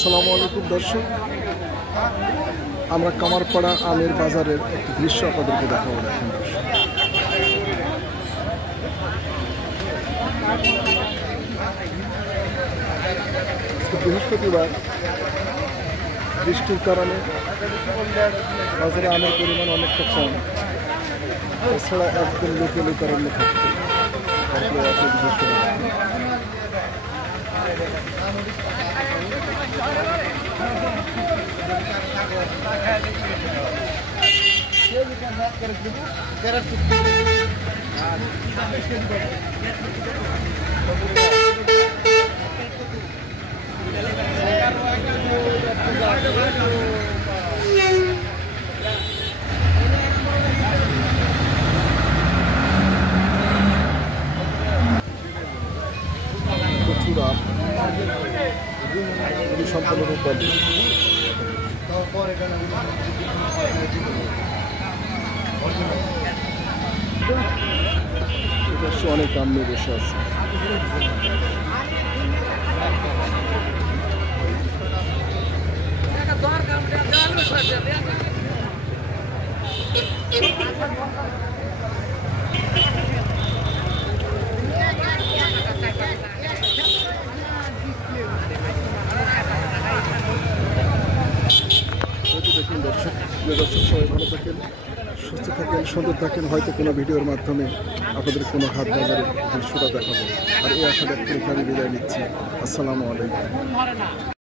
আসসালামু আলাইকুম দর্শক, আমরা কামারপাড়া আমের বাজারের একটি দৃশ্য আপনাদেরকে দেখাবো। দেখেন দর্শক, বৃহস্পতিবার বৃষ্টির কারণে বাজারে আমের পরিমাণ অনেকটা কম। এছাড়া একদম লোকে লোকারণ্য থাকছে। সম্পূর্ণ অনেক আম নিয়ে বসে আছে। দর্শক সবাই ভালো থাকেন, সুস্থ থাকেন, সুন্দর থাকেন। হয়তো কোনো ভিডিওর মাধ্যমে আপনাদের কোনো হাট বাজারের দৃশ্যটা দেখাবো। আর এই আশা ব্যক্ত রেখে আমি বিদায় নিচ্ছি। আসসালামু আলাইকুম।